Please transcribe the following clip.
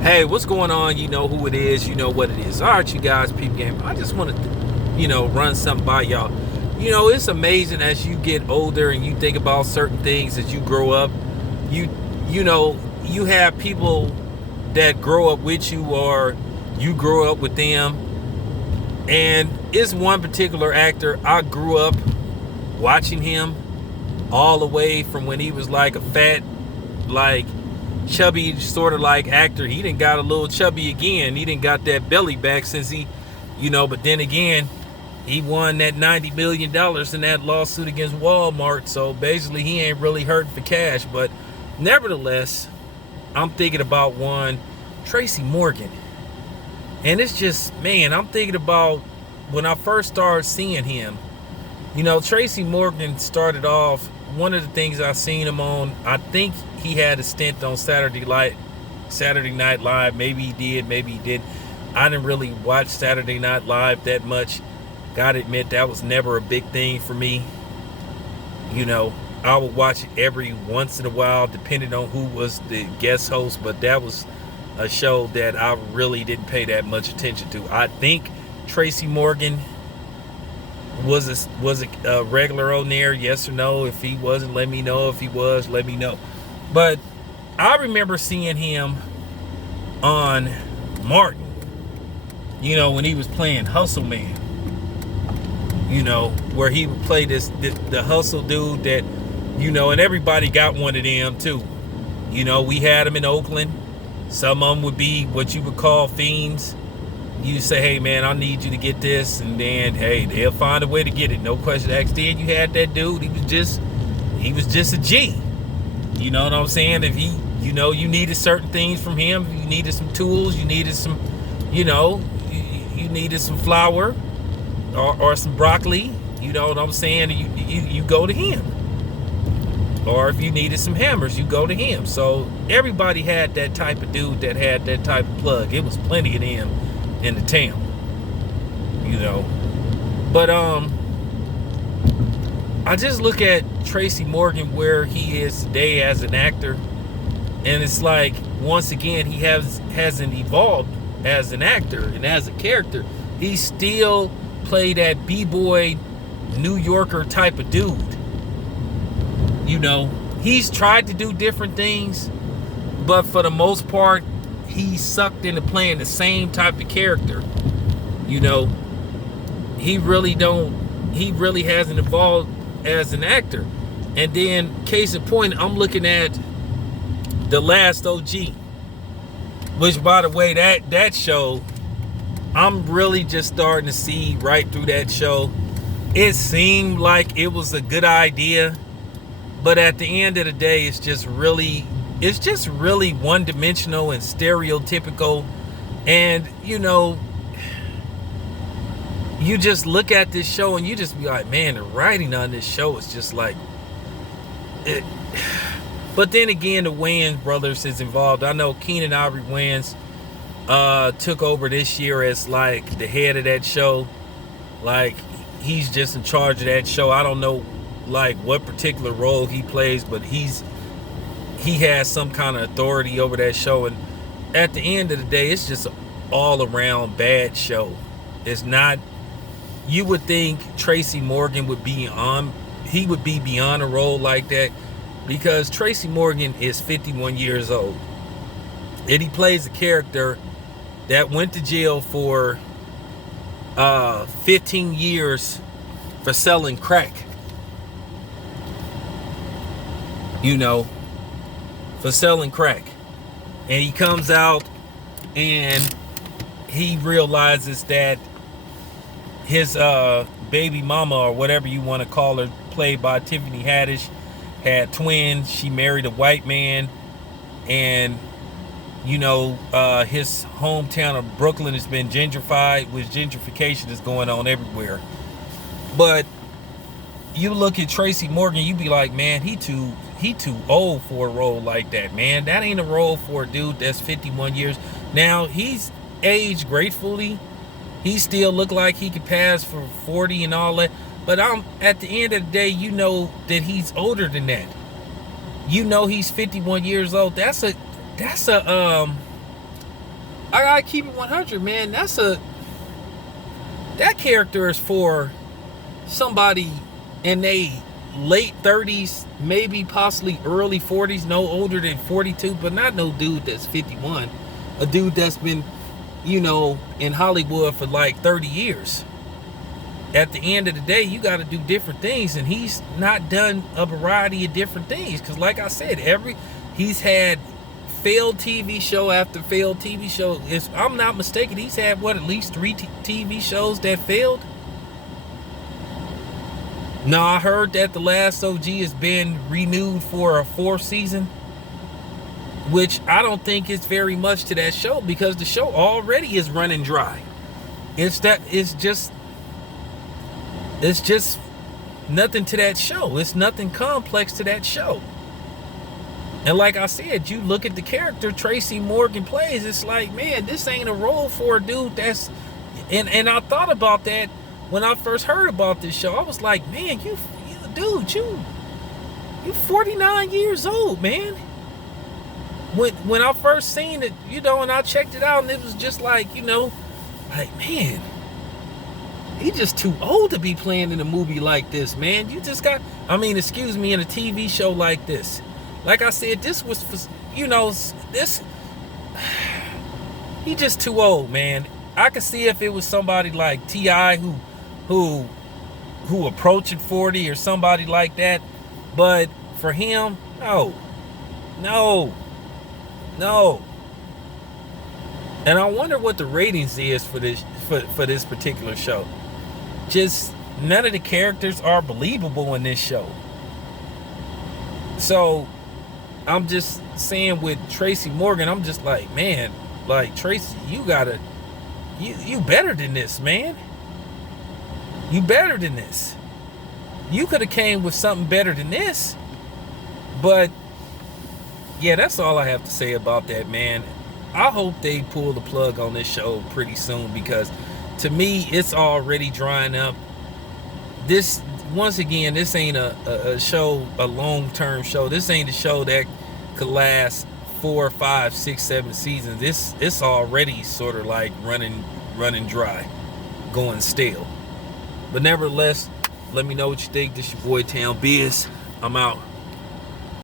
Hey, what's going on? You know who it is. You know what it is. All right, you guys, peep game. I just want to, run something by y'all. It's amazing as you get older and you think about certain things as you grow up. You, you have people that grow up with you or you grow up with them. And it's one particular actor. I grew up watching him all the way from when he was like a fat, like chubby sort of like actor. He didn't got a little chubby again. He didn't got that belly back since he, but then again, he won that $90 million in that lawsuit against Walmart. So basically he ain't really hurting for cash. But nevertheless, I'm thinking about one, Tracy Morgan. And it's just, man, I'm thinking about when I first started seeing him. Tracy Morgan started off, one of the things I seen him on, I think he had a stint on Saturday Night Live. Maybe he did, maybe he didn't. I didn't really watch Saturday Night Live that much. Gotta admit, that was never a big thing for me. I would watch it every once in a while, depending on who was the guest host, but that was a show that I really didn't pay that much attention to. I think Tracy Morgan was a regular on there, yes or no? If he wasn't, let me know. If he was, let me know. But I remember seeing him on Martin, when he was playing Hustle Man, where he would play the hustle dude that, and everybody got one of them too. We had them in Oakland. Some of them would be what you would call fiends. You say, hey man, I need you to get this, and then hey, they'll find a way to get it. No question asked. Then you had that dude. He was just a G. You know what I'm saying? If he, you needed certain things from him. You needed some tools. You needed some, you needed some flour or some broccoli. You know what I'm saying? You go to him. Or if you needed some hammers, you go to him. So everybody had that type of dude that had that type of plug. It was plenty of them in the town. But I just look at Tracy Morgan where he is today as an actor, and it's like once again he hasn't evolved as an actor and as a character. He still play that b-boy New Yorker type of dude. He's tried to do different things, but for the most part, he's sucked into playing the same type of character. He really hasn't evolved as an actor. And then, case in point, I'm looking at The Last OG, which, by the way, that show, I'm really just starting to see right through that show. It seemed like it was a good idea, but at the end of the day, it's just really one-dimensional and stereotypical. And you just look at this show and you just be like, man, the writing on this show is just like it. But then again, the Wayans brothers is involved. I know Keenan Ivory Wayans took over this year as like the head of that show. Like he's just in charge of that show. I don't know like what particular role he plays, but he has some kind of authority over that show. And at the end of the day, it's just an all around bad show. It's not, you would think Tracy Morgan would be beyond a role like that, because Tracy Morgan is 51 years old. And he plays a character that went to jail for 15 years for selling crack. For selling crack. And he comes out and he realizes that his baby mama, or whatever you want to call her, played by Tiffany Haddish, had twins. She married a white man, and his hometown of Brooklyn has been gentrified, which gentrification is going on everywhere. But you look at Tracy Morgan, you be like, man, he too old for a role like that, man. That ain't a role for a dude that's 51 years. Now, he's aged gracefully. He still look like he could pass for 40 and all that. But at the end of the day, that he's older than that. He's 51 years old. That's a I gotta keep it 100, man. That character is for somebody in they late 30s, maybe possibly early 40s, no older than 42, but not no dude that's 51. A dude that's been, in Hollywood for like 30 years. At the end of the day, you got to do different things, and he's not done a variety of different things. Because like I said, he's had failed TV show after failed TV show. If I'm not mistaken, he's had at least 3 TV shows that failed. Now I heard that The Last OG has been renewed for a 4th season, which I don't think is very much to that show, because the show already is running dry. It's just nothing to that show. It's nothing complex to that show. And like I said, you look at the character Tracy Morgan plays, it's like, man, this ain't a role for a dude that's... And I thought about that when I first heard about this show. I was like, man, you 49 years old, man. When I first seen it, and I checked it out, and it was just like, like, man, he just too old to be playing in a movie like this, man. In a TV show like this. Like I said, this was for, he just too old, man. I could see if it was somebody like T.I. who approaching 40 or somebody like that, but for him, no. And I wonder what the ratings is for this particular show. Just none of the characters are believable in this show. So I'm just saying, with Tracy Morgan, I'm just like, man, like, Tracy, you better than this, man. You better than this. You could have came with something better than this. But yeah, that's all I have to say about that, man. I hope they pull the plug on this show pretty soon, because to me, it's already drying up. This, once again, this ain't a show, a long-term show. This ain't a show that could last 4, 5, 6, 7 seasons. It's already sort of like running dry, going stale. But nevertheless, let me know what you think. This your boy Town Biz. I'm out.